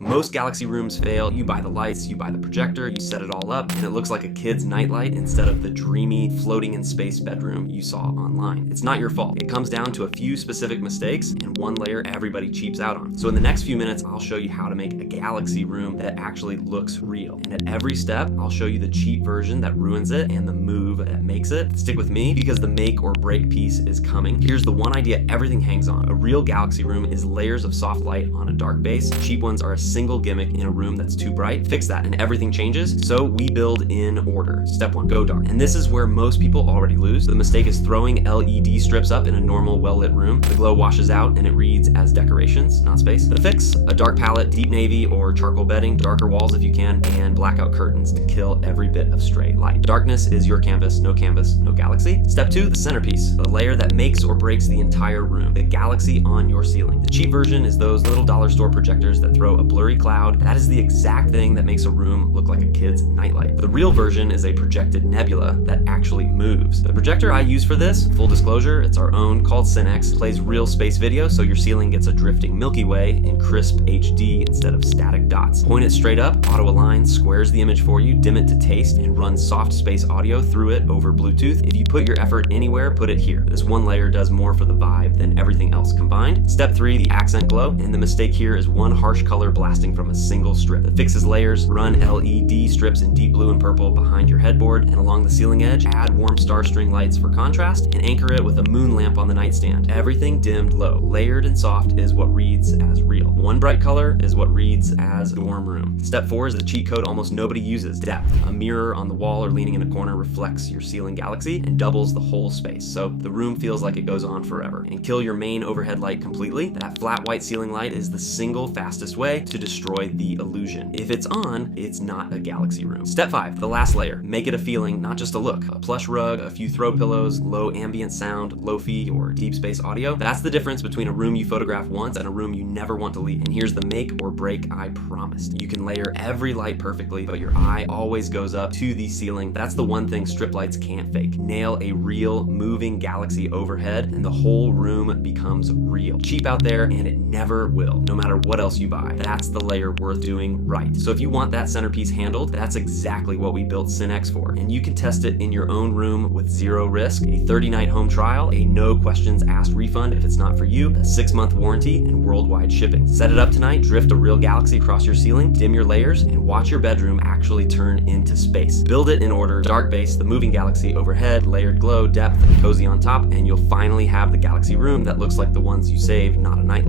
Most Galaxy rooms fail. You buy the lights, you buy the projector, you set it all up, and it looks like a kid's nightlight instead of the dreamy, floating in space bedroom you saw online. It's not your fault. It comes down to a few specific mistakes and one layer everybody cheaps out on. So in the next few minutes, I'll show you how to make a Galaxy room that actually looks real. And at every step, I'll show you the cheap version that ruins it and the move that makes it. Stick with me because the make or break piece is coming. Here's the one idea everything hangs on. A real Galaxy room is layers of soft light on a dark base. Cheap ones are a single gimmick in a room that's too bright. Fix that and everything changes. So we build in order. Step 1, go dark. And this is where most people already lose. The mistake is throwing LED strips up in a normal well-lit room. The glow washes out and it reads as decorations, not space. The fix, a dark palette, deep navy or charcoal bedding, darker walls if you can, and blackout curtains to kill every bit of stray light. Darkness is your canvas, no Galaxy. Step 2, the centerpiece, the layer that makes or breaks the entire room, the Galaxy on your ceiling. The cheap version is those little dollar store projectors that throw a blurry cloud. That is the exact thing that makes a room look like a kid's nightlight. The real version is a projected nebula that actually moves. The projector I use for this, full disclosure, it's our own, called Cinex, plays real space video, so your ceiling gets a drifting Milky Way in crisp HD instead of static dots. Point it straight up, auto-align, squares the image for you, dim it to taste, and run soft space audio through it over Bluetooth. If you put your effort anywhere, put it here. This one layer does more for the vibe than everything else combined. Step 3, the accent glow, and the mistake here is one harsh color blasting from a single strip. The fix is layers, run LED strips in deep blue and purple behind your headboard, and along the ceiling edge, add warm star string lights for contrast, and anchor it with a moon lamp on the nightstand. Everything dimmed low. Layered and soft is what reads as real. One bright color is what reads as dorm room. Step 4 is the cheat code almost nobody uses, depth. A mirror on the wall or leaning in a corner reflects your ceiling Galaxy and doubles the whole space, so the room feels like it goes on forever. And kill your main overhead light completely. That flat white ceiling light is the single fastest way to destroy the illusion. If it's on, it's not a Galaxy room. Step 5, the last layer. Make it a feeling, not just a look. A plush rug, a few throw pillows, low ambient sound, lo-fi or deep space audio. That's the difference between a room you photograph once and a room you never want to leave. And here's the make or break I promised. You can layer every light perfectly, but your eye always goes up to the ceiling. That's the one thing strip lights can't fake. Nail a real moving Galaxy overhead and the whole room becomes real. Cheap out there and it never will, no matter what else you buy. That's the layer worth doing right. So if you want that centerpiece handled, that's exactly what we built Cinex for. And you can test it in your own room with zero risk, a 30-night home trial, a no questions asked refund if it's not for you, a 6-month warranty, and worldwide shipping. Set it up tonight, drift a real Galaxy across your ceiling, dim your layers, and watch your bedroom actually turn into space. Build it in order, dark base, the moving Galaxy overhead, layered glow, depth, and cozy on top, and you'll finally have the Galaxy room that looks like the ones you saved, not a nightlight.